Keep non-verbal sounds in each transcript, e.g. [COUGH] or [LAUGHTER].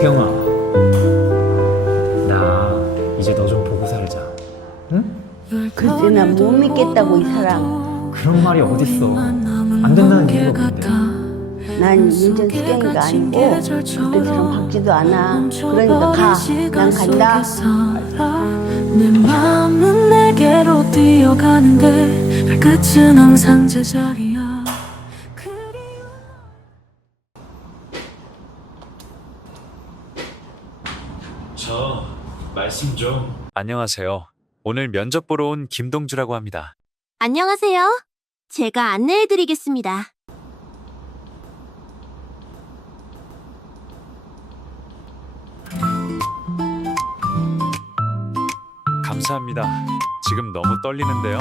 수경아, 나 이제 너 좀 보고 살자. 응? 글쎄 나 못 믿겠다고 이 사람 그런 말이 어딨어. 안 된다는 이유가 뭔데? 난 인전 수경이가 아니고 그때처럼 박지도 않아 그러니까 가난 간다 내 마음은 내게로 뛰어가는데 발끝은 항상 제자리 안녕하세요. 오늘 면접 보러 온 김동주라고 합니다. 안녕하세요. 제가 안내해드리겠습니다. 감사합니다. 지금 너무 떨리는데요.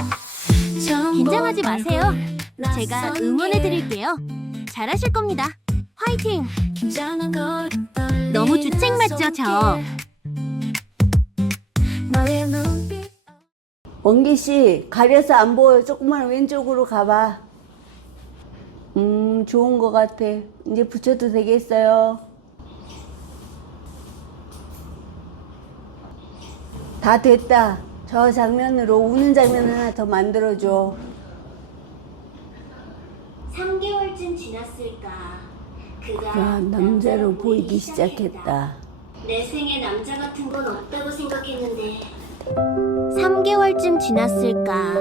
긴장하지 마세요. 제가 응원해드릴게요. 잘하실 겁니다. 화이팅! 너무 주책 맞죠, 저? 원기 씨 가려서 안 보여. 조금만 왼쪽으로 가봐. 음 좋은 거 같아. 이제 붙여도 되겠어요? 다 됐다. 저 장면으로 우는 장면 하나 더 만들어줘. 3개월쯤 지났을까. 그가 아, 남자로 보이기 시작했다. 내 생에 남자 같은 건 없다고 생각했는데 3개월쯤 지났을까.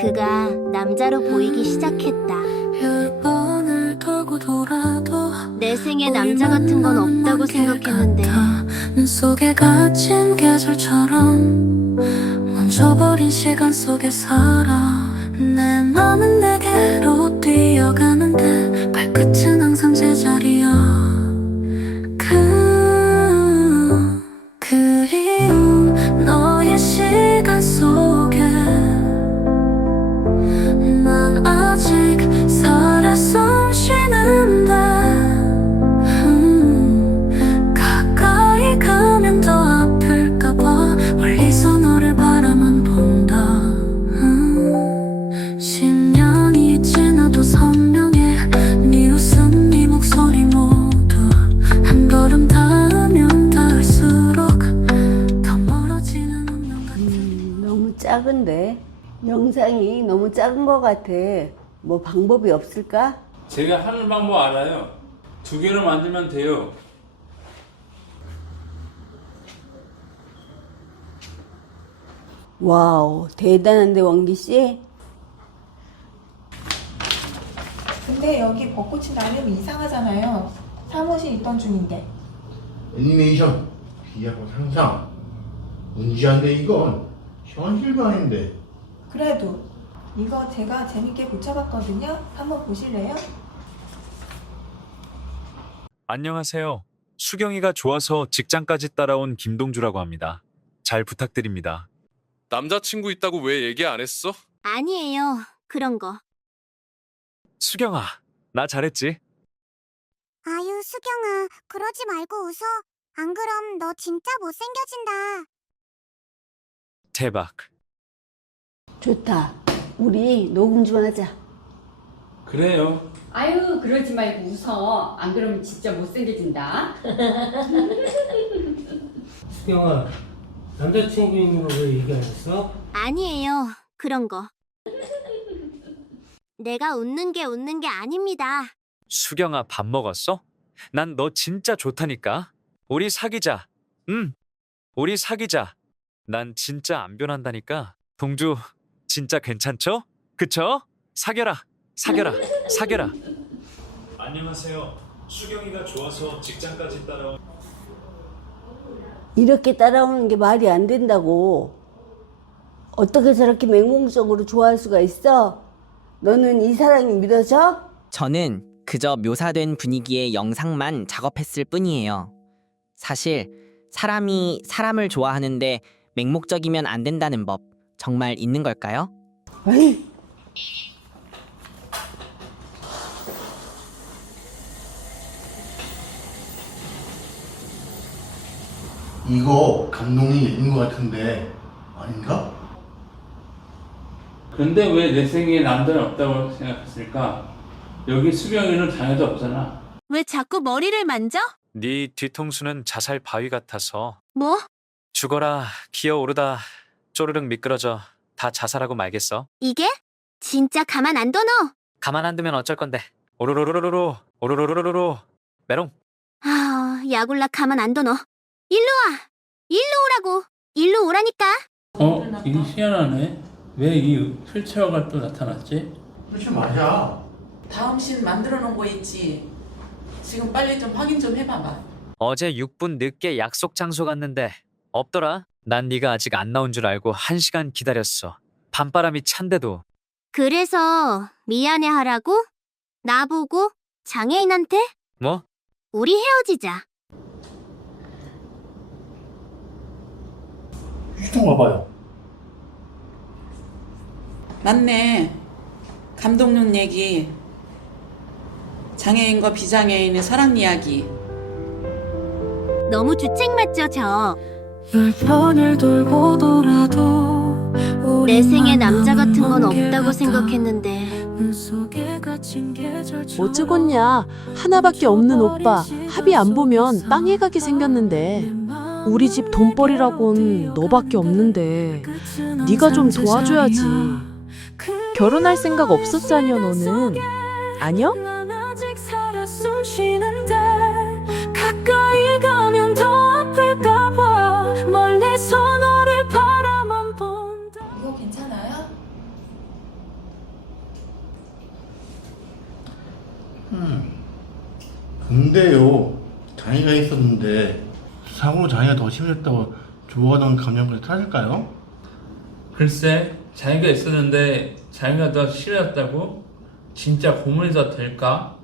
그가 남자로 보이기 시작했다. 내 생에 남자 같은 건 없다고 생각했는데. 눈 속에 갇힌 계절처럼 멈춰버린 시간 속에 살아. 내 맘은 내게로 뛰어가 영상이 너무 작은 거 같아 뭐 방법이 없을까? 제가 하는 방법 알아요. 두 개로 만들면 돼요. 와우 대단한데 원기 씨 근데 여기 벚꽃이 나름 이상하잖아요. 사무실 있던 중인데. 애니메이션 비하고 상상 문제한데 이건 현실도 아닌데 그래도 이거 제가 재밌게 붙여봤거든요. 한번 보실래요? 안녕하세요. 수경이가 좋아서 직장까지 따라온 김동주라고 합니다. 잘 부탁드립니다. 남자친구 있다고 왜 얘기 안 했어? 아니에요 그런 거 수경아, 나 잘했지? 아유, 수경아, 그러지 말고 웃어. 안 그럼 너 진짜 못생겨진다. 대박. 좋다 우리 녹음 좀 하자 그래요. 아유 그러지 말고 웃어 안 그러면 진짜 못생겨진다 [LAUGHS] 수경아, 남자친구 있는 거 왜 얘기 안 했어? 아니에요 그런 거 내가 웃는 게 웃는 게 아닙니다 수경아, 밥 먹었어? 난 너 진짜 좋다니까. 우리 사귀자. 응. 우리 사귀자. 난 진짜 안 변한다니까. 동주, 진짜 괜찮죠? 그쵸? 사겨라. 사겨라. 사겨라. 안녕하세요. 수경이가 좋아서 직장까지 따라온. 이렇게 따라오는 게 말이 안 된다고 어떻게 저렇게 맹목적으로 좋아할 수가 있어? 너는 이 사람이 믿어져? 저는 그저 묘사된 분위기의 영상만 작업했을 뿐이에요. 사실 사람이 사람을 좋아하는데 맹목적이면 안 된다는 법 정말 있는 걸까요? 에이, 이거 감독이 읽은 것 같은데 아닌가? 근데 왜 내 생에 남자는 없다고 생각했을까? 여기 수경이는 자녀도 없잖아. 왜 자꾸 머리를 만져? 네 뒤통수는 자살 바위 같아서 뭐? 죽어라 기어오르다 쪼르륵 미끄러져 다 자살하고 말겠어. 이게? 진짜 가만 안 둬 너. 가만 안 두면 어쩔 건데. 오로로로로로 오로로로로로 메롱. 아, 야골라 가만 안 둬 너. 일로 와. 일로 오라고. 일로 오라니까. 어? 이게 희한하네. 왜 이 휠체어가 또 나타났지? 그렇지 맞아. 다음 씬 만들어 놓은 거 있지. 지금 빨리 좀 확인 좀 해봐봐. 어제 6분 늦게 약속 장소 갔는데 없더라. 난 네가 아직 안 나온 줄 알고 1시간 기다렸어. 밤바람이 찬데도 그래서 미안해 하라고? 나보고 장애인한테 뭐? 우리 헤어지자. 휴통 와봐요. 맞네. 감독님 얘기. 장애인과 비장애인의 사랑 이야기. 너무 주책 맞죠, 저? 열 번을 돌고 돌아도 내 생에 남자 같은 건 없다고 생각했는데 뭐 찍었냐? 하나밖에 없는 오빠 합의 안 보면 땅에 가게 생겼는데 우리 집 돈벌이라곤 너밖에 없는데 네가 좀 도와줘야지. 결혼할 생각 없었잖여 너는. 아니요? 근데요, 장애가 있었는데 사고로 장애가 더 심해졌다고 좋아하는 감정까지 찾을까요? 글쎄, 장애가 있었는데 장애가 더 심해졌다고? 진짜 고문해서 될까?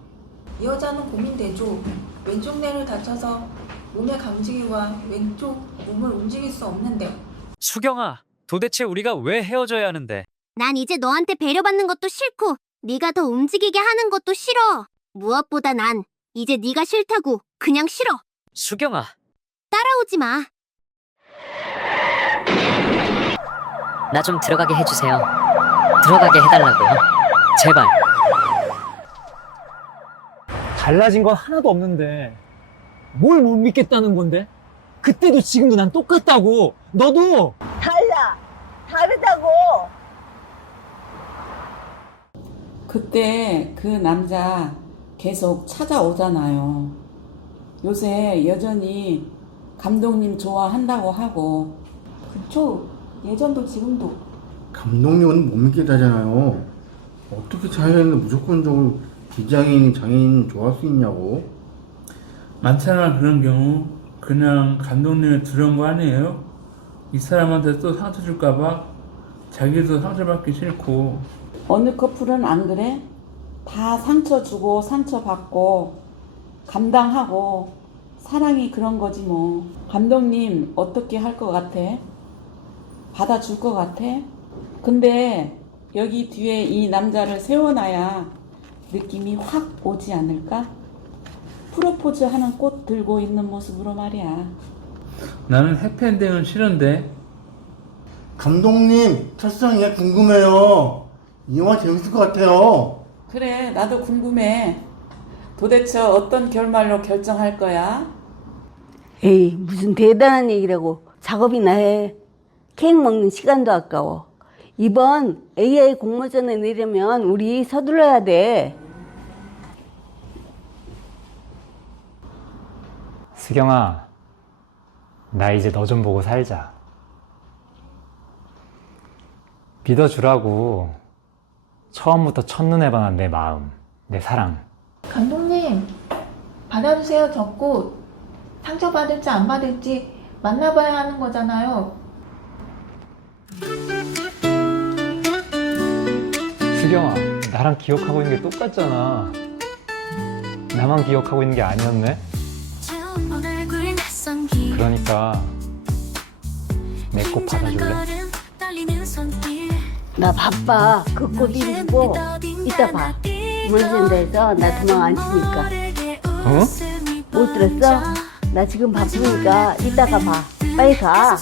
이 여자는 고민되죠. 왼쪽 뇌를 다쳐서 몸의 감지기와 왼쪽 몸을 움직일 수 없는데 수경아, 도대체 우리가 왜 헤어져야 하는데? 난 이제 너한테 배려받는 것도 싫고 네가 더 움직이게 하는 것도 싫어. 무엇보다 난 이제 네가 싫다고 그냥 싫어. 수경아, 따라오지 마. 나 좀 들어가게 해주세요. 들어가게 해달라고요. 제발. 달라진 건 하나도 없는데 뭘 못 믿겠다는 건데? 그때도 지금도 난 똑같다고. 너도 달라. 다르다고. 그때 그 남자 계속 찾아오잖아요. 요새 여전히 감독님 좋아한다고 하고. 그쵸? 예전도 지금도 감독님은 못 믿겠다잖아요. 어떻게 장애인은 무조건적으로 비장애인, 장애인 좋아할 수 있냐고. 많잖아 그런 경우. 그냥 감독님이 두려운 거 아니에요? 이 사람한테 또 상처 줄까봐 자기도 상처받기 싫고 어느 커플은 안 그래? 다 상처 주고 상처 받고 감당하고 사랑이 그런 거지 뭐. 감독님 어떻게 할 것 같아? 받아줄 것 같아? 근데 여기 뒤에 이 남자를 세워놔야 느낌이 확 오지 않을까? 프로포즈 하는 꽃 들고 있는 모습으로 말이야. 나는 해피엔딩은 싫은데 감독님, 첫상 얘 궁금해요. 이 영화 재밌을 것 같아요. 그래, 나도 궁금해. 도대체 어떤 결말로 결정할 거야? 에이, 무슨 대단한 얘기라고. 작업이나 해. 케이크 먹는 시간도 아까워. 이번 AI 공모전에 내려면 우리 서둘러야 돼. 수경아, 나 이제 너 좀 보고 살자. 믿어주라고. 처음부터 첫눈에 반한 내 마음, 내 사랑. 감독님 받아주세요 적고 상처받을지 안 받을지 만나봐야 하는 거잖아요. 수경아, 나랑 기억하고 있는 게 똑같잖아. 나만 기억하고 있는 게 아니었네? 그러니까 내꼭 받아줄래? 나 바빠. 그꽃 입고 이따 봐. 해서 나 도망 안 치니까. 어? 못 들었어? 나 지금 바쁘니까 이따가 봐. 빨리 가.